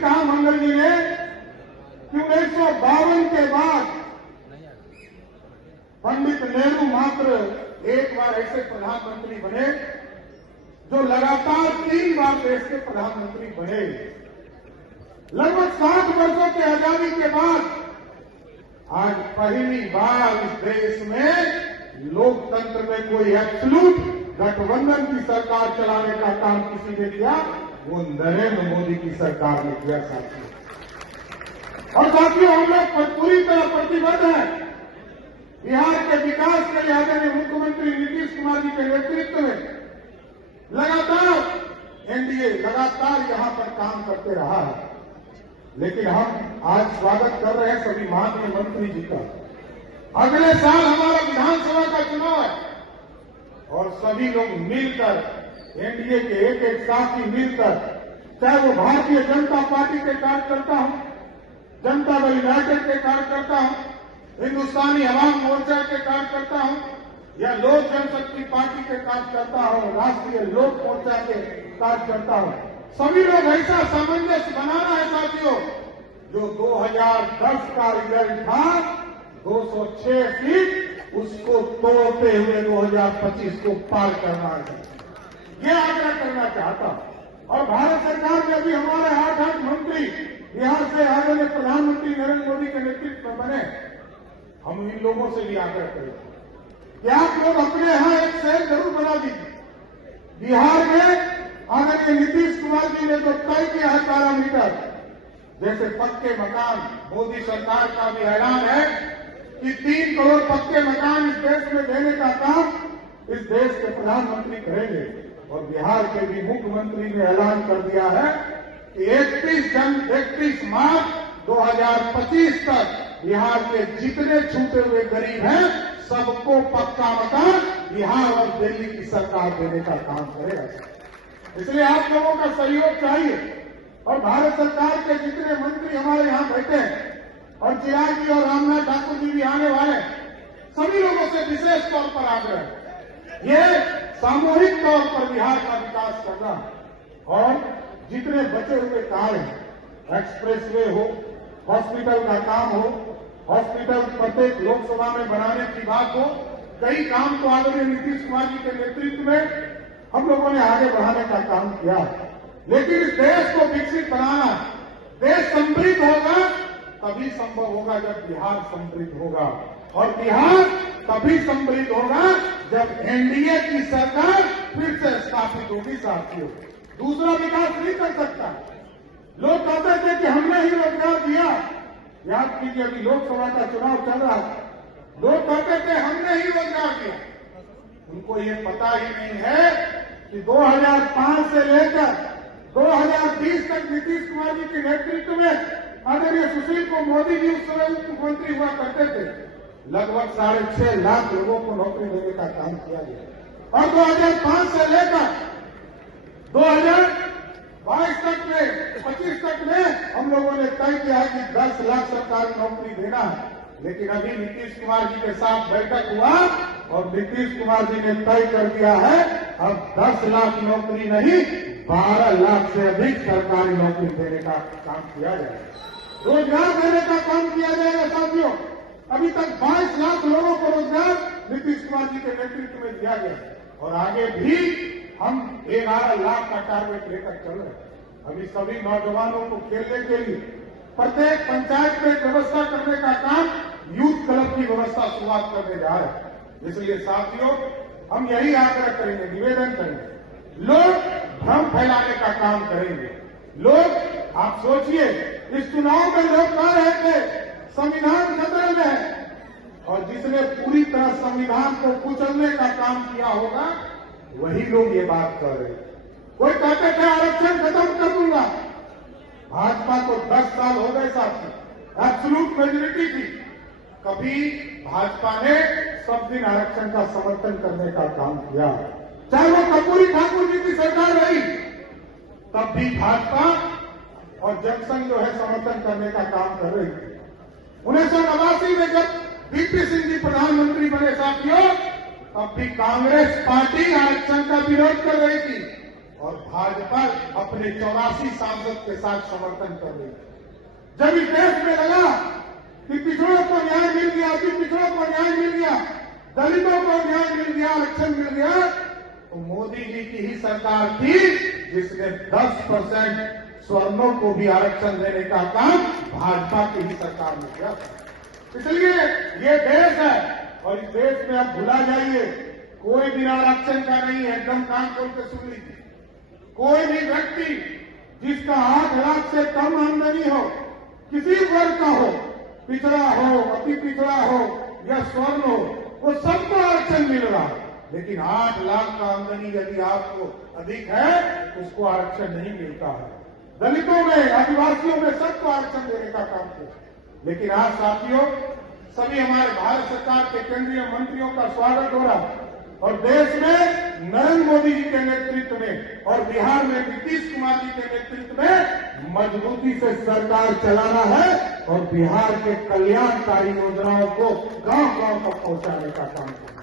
कहा मंगल जी ने कि 1952 के बाद पंडित नेहरू मात्र एक बार ऐसे प्रधानमंत्री बने जो लगातार 3 बार देश के प्रधानमंत्री बने। लगभग 60 वर्षों की आजादी के बाद आज पहली बार इस देश में लोकतंत्र में कोई एब्सोल्यूट गठबंधन की सरकार चलाने का काम किसी ने किया, वो नरेंद्र मोदी की सरकार ने किया साथियों। और साथियों, हम लोग पूरी तरह प्रतिबद्ध हैं बिहार के विकास के लिए आदरणीय मुख्यमंत्री नीतीश कुमार जी के नेतृत्व में लगातार एनडीए लगातार यहां पर काम करते रहा है। लेकिन हम आज स्वागत कर रहे हैं सभी माननीय मंत्री जी का। अगले साल हमारा विधानसभा का चुनाव है और सभी लोग मिलकर एनडीए के एक साथी मिलकर, चाहे वो भारतीय जनता पार्टी के कार्यकर्ता हो, जनता दल यूनाइटेड के कार्यकर्ता हो, हिंदुस्तानी अवाम मोर्चा के कार्यकर्ता हो या लोक जनशक्ति पार्टी के कार्यकर्ता हो, राष्ट्रीय लोक मोर्चा के कार्यकर्ता हो, सभी लोग ऐसा सामंजस्य बनाना है साथियों। जो 2010 का रिजल्ट था 206 सीट, उसको तोड़ते हुए 2025 को पार करना है, ये आग्रह करना चाहता हूं। और भारत सरकार में भी हमारे 8 मंत्री बिहार से आदरणीय प्रधानमंत्री नरेंद्र मोदी के नेतृत्व में बने। हम इन लोगों से भी आग्रह करेंगे कि आप लोग अपने यहां एक शहर जरूर बना दीजिए। बिहार में आदरणीय नीतीश कुमार जी ने जो तय किया है पैरामीटर, जैसे पक्के मकान, मोदी सरकार का भी ऐलान है कि 3 करोड़ पक्के मकान इस देश में देने का काम इस देश के प्रधानमंत्री करेंगे। और बिहार के भी मुख्यमंत्री ने ऐलान कर दिया है कि 31 मार्च 2025 तक बिहार के जितने छूटे हुए गरीब हैं सबको पक्का मकान बिहार और दिल्ली की सरकार देने का काम करेगा। इसलिए आप लोगों का सहयोग चाहिए। और भारत सरकार के जितने मंत्री हमारे यहां बैठे हैं और चिराग जी और रामनाथ ठाकुर जी भी आने वाले हैं, सभी लोगों से विशेष तौर पर आग्रह है ये सामूहिक तौर पर बिहार का विकास करना और जितने बचे हुए कार्य हैं, एक्सप्रेसवे हो, हॉस्पिटल का काम हो, हॉस्पिटल प्रत्येक लोकसभा में बनाने की बात हो, कई काम तो आदरणीय नीतीश कुमार जी के नेतृत्व में हम लोगों ने आगे बढ़ाने का काम किया। लेकिन इस देश को विकसित बनाना, देश समृद्ध होगा तभी संभव होगा जब बिहार समृद्ध होगा, और बिहार तभी समृद्ध होगा जब एनडीए की सरकार फिर से स्थापित होगी साथियों। दूसरा विकास नहीं कर सकता। लोग कहते थे कि हमने ही रोजगार दिया, याद कीजिए अभी लोकसभा का चुनाव चल रहा था, लोग कहते थे हमने ही रोजगार दिया। उनको ये पता ही नहीं है कि 2005 से लेकर 2020 तक नीतीश कुमार जी के नेतृत्व में आदरणीय सुशील को मोदी जी उस समय मुख्यमंत्री हुआ करते थे, लगभग 6.5 लाख लोगों को नौकरी देने का काम किया गया। और 2005 से लेकर 2022 तक में 25 तक में हम लोगों ने तय किया है कि 10 लाख सरकारी नौकरी देना है। लेकिन अभी नीतीश कुमार जी के साथ बैठक हुआ और नीतीश कुमार जी ने तय कर दिया है अब 10 लाख नौकरी नहीं 12 लाख से अधिक सरकारी नौकरी देने का काम किया जाएगा, रोजगार देने का काम किया जाएगा साथियों। अभी तक 22 लाख लोगों को रोजगार नीतीश कुमार जी के नेतृत्व में दिया गया और आगे भी हम 11 लाख का टारगेट लेकर चल रहे हैं। अभी सभी नौजवानों को खेलने के लिए प्रत्येक पंचायत में व्यवस्था करने का काम यूथ क्लब की व्यवस्था शुरुआत करने जा रहे हैं। इसलिए साथियों हम यही आग्रह करेंगे, निवेदन करेंगे, लोग भ्रम फैलाने का काम करेंगे। लोग आप सोचिए इस चुनाव में लोग कह रहे थे संविधान खतरे में है, और जिसने पूरी तरह संविधान को कुचलने का काम किया होगा वही लोग ये बात कर रहे हैं। कोई कहते थे आरक्षण खत्म कर दूंगा, भाजपा को 10 साल हो गए साथी, एब्सोल्यूट मेजोरिटी थी, कभी भाजपा ने सब दिन आरक्षण का समर्थन करने का काम किया। चाहे वो कर्पूरी ठाकुर जी की सरकार रही तब भी भाजपा और जनसंघ जो है समर्थन करने का काम कर रही थी। 1989 में जब वीपी सिंह जी प्रधानमंत्री बने साथियों, तब भी कांग्रेस पार्टी आरक्षण का विरोध कर रही थी। और भाजपा अपने 84 सांसद के साथ समर्थन कर रही है। जब इस देश में लगा कि पिछड़ों को न्याय मिल गया, अति पिछड़ों को न्याय मिल गया, दलितों को न्याय मिल गया, आरक्षण मिल गया, तो मोदी जी की ही सरकार थी जिसने 10% स्वर्णों को भी आरक्षण देने का काम भाजपा की ही सरकार ने किया। इसलिए ये देश है और इस देश में आप भुला जाइए, कोई बिना आरक्षण का नहीं है। एकदम कान खोल के सुन लीजिए, कोई भी व्यक्ति जिसका 8 लाख से कम आमदनी हो, किसी वर्ग का हो, पिछड़ा हो, अति पिछड़ा हो या स्वर्ण हो, वो सबको आरक्षण मिल रहा है। लेकिन 8 लाख का आमदनी यदि आपको अधिक है, उसको आरक्षण नहीं मिलता है। दलितों में, आदिवासियों में सबको आरक्षण देने का काम किया। लेकिन आज साथियों, सभी हमारे भारत सरकार के केंद्रीय मंत्रियों का स्वागत हो रहा है और देश में नरेंद्र मोदी जी के नेतृत्व में और बिहार में नीतीश कुमार जी के नेतृत्व में मजबूती से सरकार चलाना है और बिहार के कल्याणकारी योजनाओं को गांव-गांव तक पहुंचाने का काम करना है।